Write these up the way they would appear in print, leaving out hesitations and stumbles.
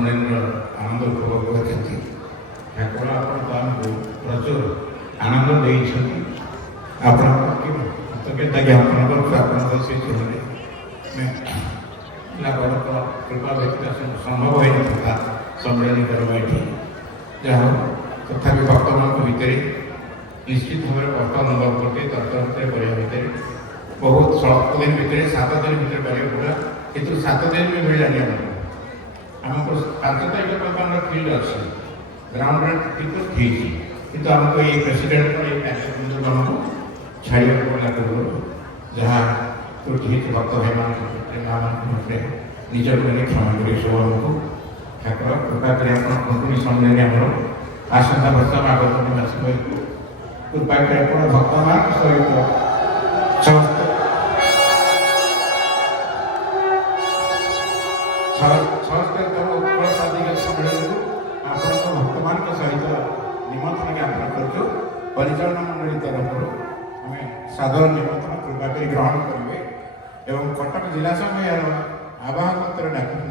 सम्मेलन आनंद उपभोग करते ठाकुर आपको प्रचुर आनंद देते कृतज्ञता ज्ञापन कर से कृपा व्यक्ति संभव होता सम्मेलन करवा ये जहाँ तथा भक्त मान भितर निश्चित भाव में भक्त अनुभव करते तत्व भितर बहुत 7 दिन भितर 7 दिन भितर करा किंतु 7 दिन में मिलानी आमको 5 तारीख बर्तमान फील्ड अच्छी ग्राउंड टिकट थी किंतु आमको ये प्रेसिडेंट ये कार्यक्रम आमको छाड़ा पड़ा पूर्व जहाँ त्रुटि भक्त भाई मान निज क्षमा कर सब आमको ठाकुर कृपा कर सम्मेलन आम आसंता वर्ष आगत मास कृपा कर भक्त मान सहित समस्त सम्मेलन को आप भक्त मान सहित निमंत्रण ज्ञापन कर परिचालना मंडली तरफ आम साधारण निमंत्रण कृपा कर ग्रहण करेंगे एवं कटक जिला समय आवाहक डाक्टर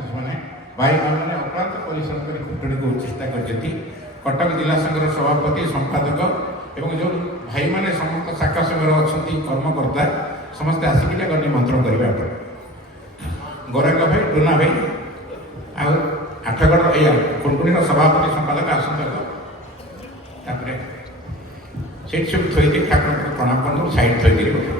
भाई मैंने अक्रांत परिश्रम कर खुंटणी को चेष्टा कर कटक जिला संघर सभापति संपादक एवं जो भाई मैंने समस्त शाखा संघर अच्छा कर्मकर्ता समस्ते आसिक निमंत्रण करेंगे गोरेंगा भाई डुना भाई आठगढ़ या खुंटणी सभापति संपादक आसंता सीट सब थी ठाकुर प्रणाम कर साइड थी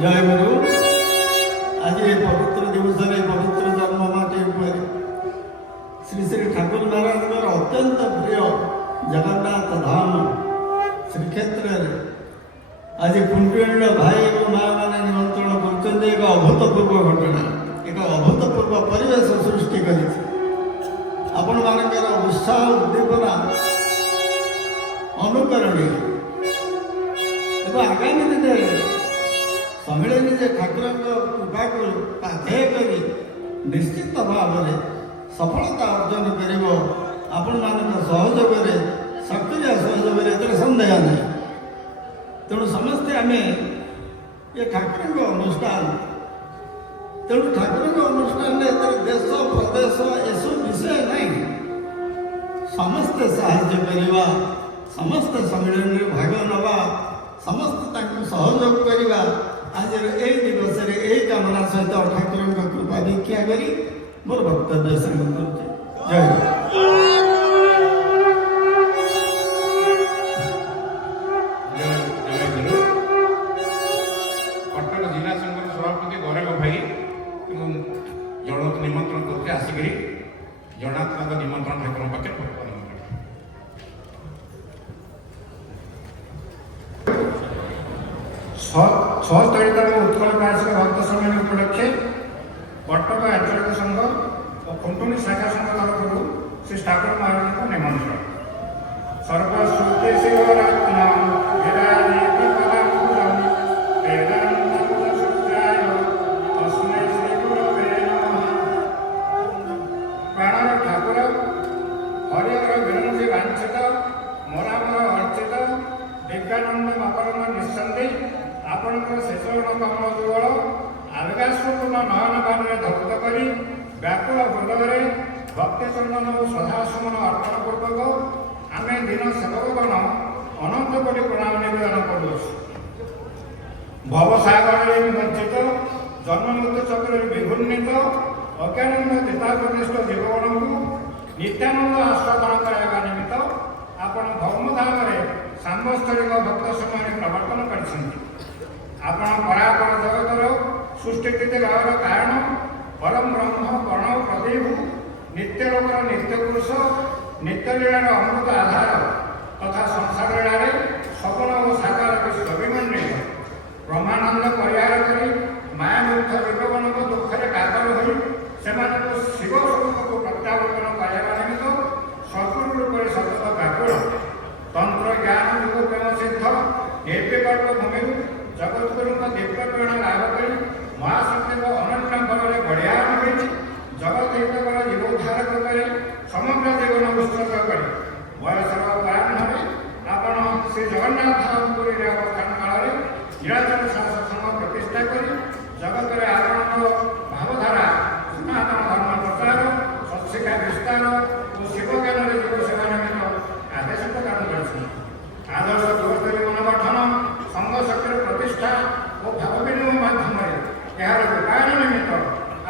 जय गुरु आज ये पवित्र दिवस पवित्र जन्म माटी श्री श्री ठाकुर महाराज अत्यंत प्रिय जगन्नाथ धाम श्रीक्षेत्र आज कुंटुणी भाई और माँ मैंने निमंत्रण कर एक अभूतपूर्व घटना एक अभूतपूर्व परिवेश सृष्टि कर आपण मानकर उत्साह उद्दीपना अनुकरणीय आगामी दिन सम्मेलन जे ठाकुर कृपा को पाथेय कर निश्चित भाव में सफलता अर्जन कर आपण मान सहयोग सक्रिय सहयोग सन्देह नहीं तेणु समस्ते आम ये ठाकुर अनुष्ठान तेणु ठाकुर अनुष्ठान देश प्रदेश एसब विषय नहीं समस्ते साहाय्य करवा समस्त सम्मेलन में भाग नवा समस्त सहयोग करवा आज यही दिवस यही कामना सहित ठाकुर कृपा दीक्षा करी मोर वक्तव्य समाप्त जय कटक जिला संघर सभापति गौरव भाई जन निमंत्रण करके आसिक जनात्मक निमंत्रण ठाकुर पाखे तारीख उत्कल वार्षिक भक्त सम्मेलन उपलक्षे कटक आंचलिक संघ और खुंटुणी शाखा संघ तरफ श्री ठाकुर महाराज को निमंत्रण सर्वश्रुति शिवरत्न विराजित पदम ବିବେକାନନ୍ଦ ମକରନ୍ଦ ନିଃସନ୍ଦେହୀ ଆପଣଙ୍କର ଶେଷ କମଳ ଯୁଗଳ ଆବେଗାସପୂର୍ଣ୍ଣ ନୟନ ବାନରେ ଧୌତ କରି ବ୍ୟାକୁଳ ହୃଦୟରେ ଭକ୍ତି ଚନ୍ଦନ ଓ ଶ୍ରଦ୍ଧାସୁମନ ଅର୍ପଣ ପୂର୍ବକ ଆମେ ଦିନ ସେବକଗଣ ଅନନ୍ତ କୋଟି ପ୍ରଣାମ ନିବେଦନ କରୁଅଛୁ। ଭବସାଗରରେ ନିମଜ୍ଜିତ ଜନ୍ମମୃତ୍ୟୁ ଚକ୍ରରେ ବିଘୂର୍ଣ୍ଣିତ ଅଜ୍ଞାନନ୍ଦ ଚିତାପ୍ରତିଷ୍ଠ ଜୀବଗଣଙ୍କୁ ନିତ୍ୟାନନ୍ଦ ଆସ୍ୱାଦନ କରାଇବା ନିମିତ୍ତ ଆପଣ ଭୌମଧାମରେ ସାମ୍ବସ୍ତରିକ ଭକ୍ତ ସମୟରେ ପ୍ରବର୍ତ୍ତନ କରିଛନ୍ତି। ଆପଣ ପରାପର ଜଗତର ସୃଷ୍ଟିସ୍ଥିତି ଲୟର କାରଣ ପରମ ବ୍ରହ୍ମ ଗଣ ପ୍ରଦୀପ ନିତ୍ୟ ଲୋକର ନିତ୍ୟ ପୁରୁଷ ନିତ୍ୟଲୀଳାର ଅମୃତ ଆଧାର ତଥା ସଂସାର ଲୀଳାରେ ସଗୁଣ ଓ ସାକାର ବିଶ୍ୱବିମଣ୍ଡିତ ବ୍ରହ୍ମାନନ୍ଦ ପରିହାର କରି ମାୟାମୁଗ୍ଧ ଜୀବଗଣଙ୍କ ଦୁଃଖରେ କାତର ହୋଇ ସେମାନଙ୍କୁ ଶିବ ସ୍ୱରୂପକୁ ପ୍ରତ୍ୟାବର୍ତ୍ତନ କରାଇବା ନିମିତ୍ତ ସଦ୍ଗୁରୁ ରୂପରେ ସତତ ବ୍ୟାକୁଳ ତନ୍ତ୍ର ଜ୍ଞାନ ଯୁଗ ପ୍ରେମ ସିଦ୍ଧ ନିର୍ବିକଳ୍ପ ଭୂମିରୁ ଜଗତଗୁରୁଙ୍କ ଦିବ୍ୟ ପ୍ରେରଣା ଲାଭ କରି ମହାଶକ୍ତିଙ୍କ ଅନନ୍ୟ ଫଳରେ ବଳିୟାନ ହୋଇଛି ଜଗତ ହିତକର ଜୀବୋଦ୍ଧାର କରି ସମଗ୍ର ଜୀବନ ଉତ୍ସର୍ଗ କରି ବୟସର ପରାହ୍ନରେ ଆପଣ ଶ୍ରୀ ଜଗନ୍ନାଥ ପୁରୀରେ ଅବସ୍ଥାନ କାଳରେ ନୀଳାଚଳ ସତ୍ସଙ୍ଗ ପ୍ରତିଷ୍ଠା କରି ଜଗତରେ ଆପଣଙ୍କ ଭାବଧାରା ସନାତନ ଧର୍ମ ପ୍ରଚାର ସତ୍ଶିକ୍ଷା ବିସ୍ତାର ଓ ଶିବଜ୍ଞାନରେ ଯୁବ ସେବା ନିମିତ୍ତ ଆଦେଶ ପ୍ରଦାନ କରିଛନ୍ତି। ଆଦର୍ଶ ଯୁବସ୍ତରୀ ଗଣଗଠନ ସଂଘ ଶକ୍ତିର ପ୍ରତିଷ୍ଠା ଓ ଭାବ ବିନିମୟ ମାଧ୍ୟମରେ ଏହାର ରୂପାୟନ ନିମିତ୍ତ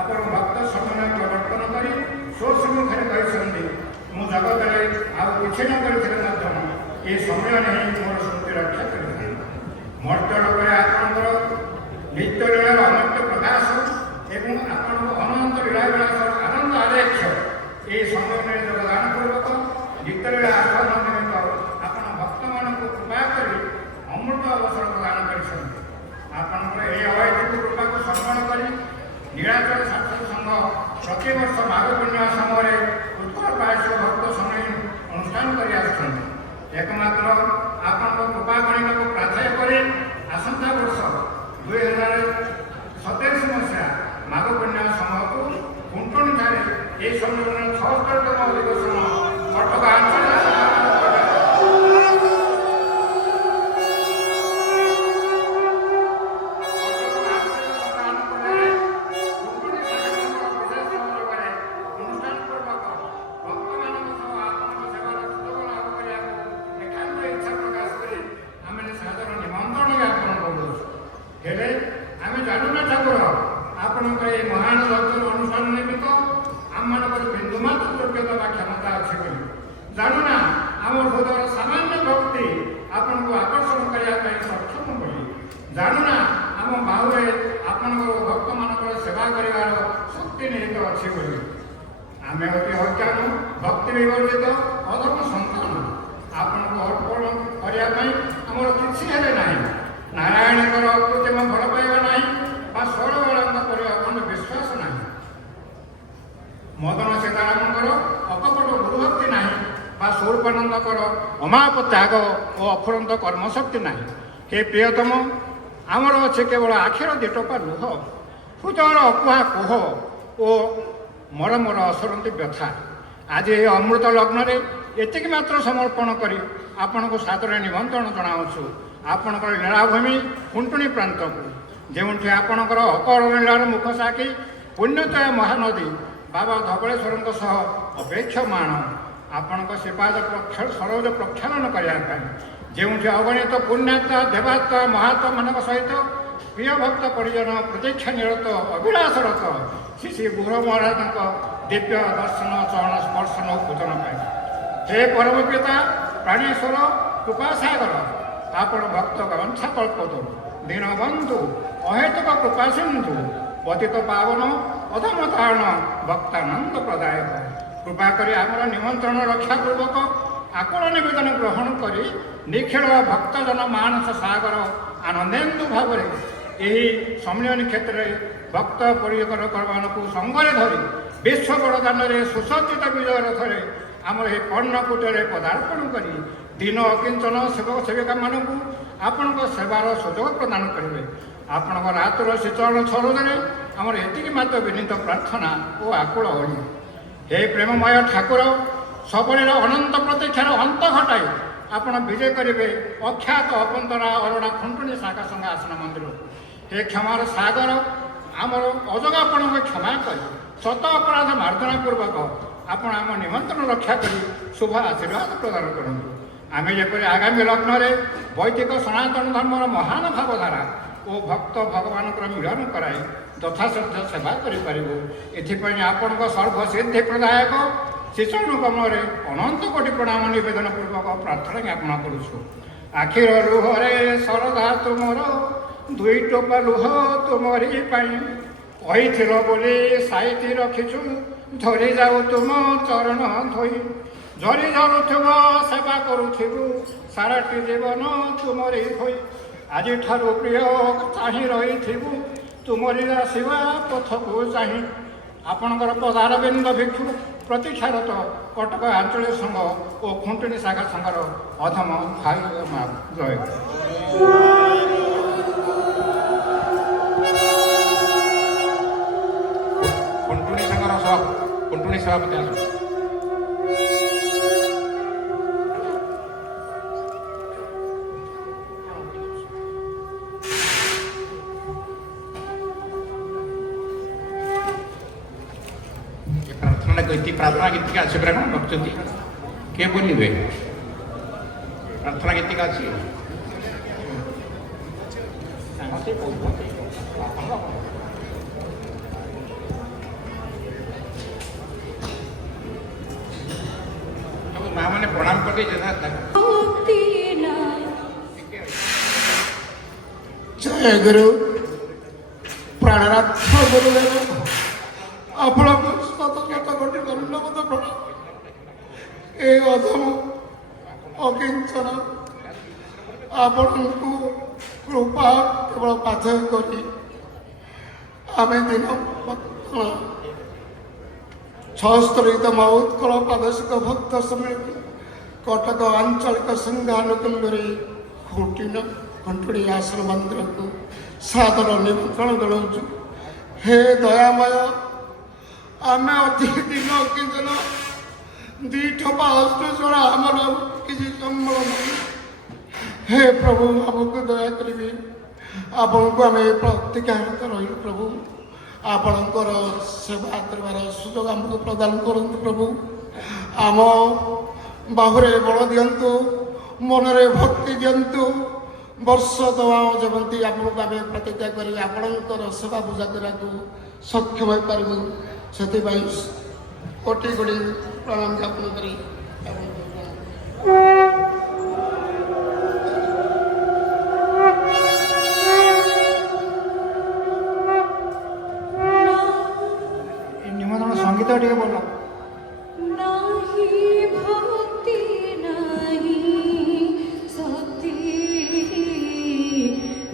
ଆପଣ ଭକ୍ତ ସମନ୍ୱୟ ପ୍ରବର୍ତ୍ତନ କରି ସ୍ୱସମ୍ମୁଖରେ କହିଛନ୍ତି ମୁଁ ଜଗତରେ ଆଉ କିଛି ନ କରିଥିଲେ ମଧ୍ୟ ଏ ସମ୍ମିଳନୀ ହିଁ ମୋର ସ୍ମୃତି ରକ୍ଷା କରିଥାଏ। ମର୍ତ୍ତ୍ୟ ଲୋକରେ ଆପଣଙ୍କର ନିତ୍ୟ ଲୀଳାର ଅନନ୍ତ ପ୍ରକାଶ ଏବଂ ଆପଣଙ୍କ ଅନନ୍ତ ଲୀଳା ବିଳାସର ଆନନ୍ଦ ଆଲେଖ୍ୟ ଏହି ସମ୍ମିଳନୀରେ ଯୋଗଦାନ ପୂର୍ବକ ନିତ୍ୟଲୀଳା ଆସ୍ୱାଦନ ନିମିତ୍ତ ଆପଣ ଭକ୍ତମାନଙ୍କୁ କୃପା କରି ଅମୃତ ଅବସର ପ୍ରଦାନ କରିଛନ୍ତି। ଆପଣଙ୍କର ଏହି ଅବୈଧିକ କୃପାକୁ ସମ୍ମାନ କରି ନୀଳାଚଳ ଶାସ୍ତ୍ର ସଂଘ ପ୍ରତିବର୍ଷ ମାଘ ପୂର୍ଣ୍ଣିମା ସମୟରେ ଉତ୍କଳ ପାର୍ଶ୍ୱ ଭକ୍ତ ସମ୍ମିଳନୀ ଅନୁଷ୍ଠାନ କରି ଆସୁଛନ୍ତି। ଏକମାତ୍ର ଆପଣଙ୍କ କୃପା ଗଣିତକୁ ପ୍ରାଧାନ୍ୟ କରି ଆସନ୍ତା ବର୍ଷ 2027 ମସିହା ମାଘ ପୂର୍ଣ୍ଣିମା ସମୟକୁ କୁଣ୍ଟଣିଠାରେ ଏହି ସମ୍ମିଳନୀର 76ତମ ଅଧିବେଶନ କଟକ ଆଞ୍ଚଳିକ ଆମେ ଅତି ଅଜ୍ଞାନ ଭକ୍ତି ବିବର୍ଜିତ ଅଧମ ସନ୍ତାନ ଆପଣଙ୍କୁ ଅର୍ପଣ କରିବା ପାଇଁ ଆମର କିଛି ହେଲେ ନାହିଁ। ନାରାୟଣଙ୍କର ଅକୃତ୍ରିମ ଭଲ ପାଇବା ନାହିଁ ବା ଷୋଳବାଳଙ୍କ ପରି ଅଖଣ୍ଡ ବିଶ୍ୱାସ ନାହିଁ। ମଦନ ସୀତାରାମଙ୍କର ଅକପଟ ଗୁରୁଭକ୍ତି ନାହିଁ ବା ସ୍ୱରୂପାନନ୍ଦଙ୍କର ଅମାପ ତ୍ୟାଗ ଓ ଅଫୁରନ୍ତ କର୍ମଶକ୍ତି ନାହିଁ। ହେ ପ୍ରିୟତମ, ଆମର ଅଛି କେବଳ ଆଖିର ଦିଟୋପା ଲୁହ, ହୃଦୟର ଅକୁହା କୋହ ଓ ମରମର ଅସରନ୍ତି ବ୍ୟଥା। ଆଜି ଏହି ଅମୃତ ଲଗ୍ନରେ ଏତିକି ମାତ୍ର ସମର୍ପଣ କରି ଆପଣଙ୍କୁ ସାଦରେ ନିମନ୍ତ୍ରଣ ଜଣାଉଛୁ ଆପଣଙ୍କର ଲୀଳାଭୂମି କୁଣ୍ଟୁଣି ପ୍ରାନ୍ତକୁ, ଯେଉଁଠି ଆପଣଙ୍କର ଅପର ଲୀଳାର ମୁଖ ସାକ୍ଷୀ ପୁଣ୍ୟତୟ ମହାନଦୀ ବାବା ଧବଳେଶ୍ୱରଙ୍କ ସହ ଅପେକ୍ଷମାଣ ଆପଣଙ୍କ ଶ୍ରୀପାଦ ସରୋଜ ପ୍ରକ୍ଷାଳନ କରିବା ପାଇଁ, ଯେଉଁଠି ଅଗଣିତ ପୁଣ୍ୟାତ୍ମା ଦେବାତ୍ମା ମହାତ୍ମାମାନଙ୍କ ସହିତ ପ୍ରିୟ ଭକ୍ତ ପରିଜନ ପ୍ରତୀକ୍ଷା ନିରତ ଅଭିଳାଷରତ ଶ୍ରୀ ଶ୍ରୀ ଗୁରୁ ମହାରାଜଙ୍କ ଦିବ୍ୟ ଦର୍ଶନ ଚରଣ ସ୍ପର୍ଶନ ଓ ପୂଜନ ପାଇଁ। ହେ ପରମ ପିତା ପ୍ରାଣେଶ୍ୱର କୃପାସାଗର, ଆପଣ ଭକ୍ତ ଗଞ୍ଛା କଳ୍ପତରୁ ଦୀନବନ୍ଧୁ ଅହେତୁକ କୃପା ସିନ୍ଧୁ ପତିତ ପାବନ ଅଧମ ତାରଣ ଭକ୍ତାନନ୍ଦ ପ୍ରଦାୟକ, କୃପା କରି ଆମର ନିମନ୍ତ୍ରଣ ରକ୍ଷା ପୂର୍ବକ ଆକୁଳ ନିବେଦନ ଗ୍ରହଣ କରି ନିଖିଳ ଭକ୍ତଜନ ମାନସ ସାଗର ଆନନ୍ଦେନ୍ଦୁ ଭାବରେ ଏହି ସମ୍ମିଳନୀ କ୍ଷେତ୍ରରେ ଭକ୍ତ ପରିକରମାନଙ୍କୁ ସଙ୍ଗରେ ଧରି ବିଶ୍ୱ ବଡ଼ଦାନରେ ସୁସଜ୍ଜିତ ବିଜୟ ରଥରେ ଆମର ଏହି କର୍ଣ୍ଣକୂଟରେ ପଦାର୍ପଣ କରି ଦିନ ଅକିଞ୍ଚନ ସେବକ ସେବିକାମାନଙ୍କୁ ଆପଣଙ୍କ ସେବାର ସୁଯୋଗ ପ୍ରଦାନ କରିବେ। ଆପଣଙ୍କ ରାତ୍ର ଶୀତଳ ସରୋଜରେ ଆମର ଏତିକି ମାତ୍ର ବିନୀତ ପ୍ରାର୍ଥନା ଓ ଆକୁଳ ହୋଇ, ହେ ପ୍ରେମମୟ ଠାକୁର, ସବଳୀର ଅନନ୍ତ ପ୍ରତୀକ୍ଷାର ଅନ୍ତ ଘଟାଇ ଆପଣ ବିଜେ କରିବେ ଅଖ୍ୟାତ ଅପନ୍ତରା ଅରଡ଼ା ଖୁଣ୍ଟୁଣି ଶାଖା ସଂଘ ଆସନ ମନ୍ଦିର। ହେ କ୍ଷମାର ସାଗର ଆମର ଅଜଗାପଣଙ୍କୁ କ୍ଷମା କରି ସତ ଅପରାଧ ମାର୍ଜନା ପୂର୍ବକ ଆପଣ ଆମ ନିମନ୍ତ୍ରଣ ରକ୍ଷା କରି ଶୁଭ ଆଶୀର୍ବାଦ ପ୍ରଦାନ କରନ୍ତୁ। ଆମେ ଯେପରି ଆଗାମୀ ଲଗ୍ନରେ ବୈଦିକ ସନାତନ ଧର୍ମର ମହାନ ଭାବଧାରା ଓ ଭକ୍ତ ଭଗବାନଙ୍କର ମିଳନ କରାଇ ଯଥାସାଧ୍ୟ ସେବା କରିପାରିବୁ। ଏଥିପାଇଁ ଆପଣଙ୍କ ସର୍ବସିଦ୍ଧି ପ୍ରଦାୟକ ଶିଶୁନୁଗମରେ ଅନନ୍ତ କୋଟି ପ୍ରଣାମ ନିବେଦନ ପୂର୍ବକ ପ୍ରାର୍ଥନା ଜ୍ଞାପନ କରୁଛୁ। ଆଖିର ଲୁହରେ ଶରଧା ତୁମର ଦୁଇ ଟୋପା ଲୁହ ତୁମରି ପାଇଁ କହିଥିଲ ବୋଲି ସାଇତି ରଖିଛୁ। ଝରି ଯାଉ ତୁମ ଚରଣ ଧୋଇ ଝରି ଝରୁଥିବ ସେବା କରୁଥିବୁ ସାରାଟି ଜୀବନ ତୁମରି ହୋଇ। ଆଜିଠାରୁ ପ୍ରିୟ ଚାହିଁ ରହିଥିବୁ ତୁମରି ଆସିବା ପଥକୁ ଚାହିଁ। ଆପଣଙ୍କର ପଦାରବିନ୍ଦ ଭିକ୍ଷୁ ପ୍ରତୀକ୍ଷାରତ କଟକ ଆଞ୍ଚଳିକ ସଂଘ ଓ ଖୁଣ୍ଟୁଣି ଶାଖା ସଂଘର ଅଧମ ଭାଇ ଜୟ। ଖୁଣ୍ଟୁଣି ସଂଘର ଖୁଣ୍ଟୁଣି ସଭାପତି ଆସନ୍ତୁ। प्रार्थना गीतिका अच्छे पूरा कौन रखते किए बोलिए प्रार्थना गीतिका अच्छी माँ मैंने प्रणाम कर दी जय गुरु प्राणनाथ गुरुदेव आपको शत शत कोटि धन्यवाद प्रणाम। ए अधम अकिंचन आपण को कृपा केवल पाथय करी आम दिन 76तम उत्कल प्रादेशिक भक्त समिति कटक आंचलिक संघानुकूल खुंटुड़ी आसन मंदिर को सादर निमंत्रण जनाऊँ। हे दयामय आम अति दिन किंचन दीठपा हस्त आमर किसी संबल नहीं। हे प्रभु आमको दया करेंगे आपण को आम प्रतिज्ञात रही प्रभु आपणकर सेवा कर सुजोग आमको प्रदान करतु प्रभु। आम बाहुरे बल दिंतु मनरे भक्ति दिंतु वर्ष दवा जमती आपको आम प्रतिज्ञा कर आपणकर सेवा पूजा करने सक्षम हो पारू से कोटि कोटि प्रणाम ज्ञापन करी निमंत्रण संगीत टे बोल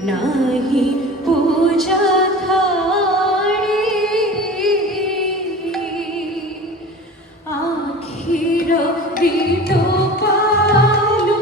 नाही पूजा आखिर बीटो पालू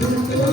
भूत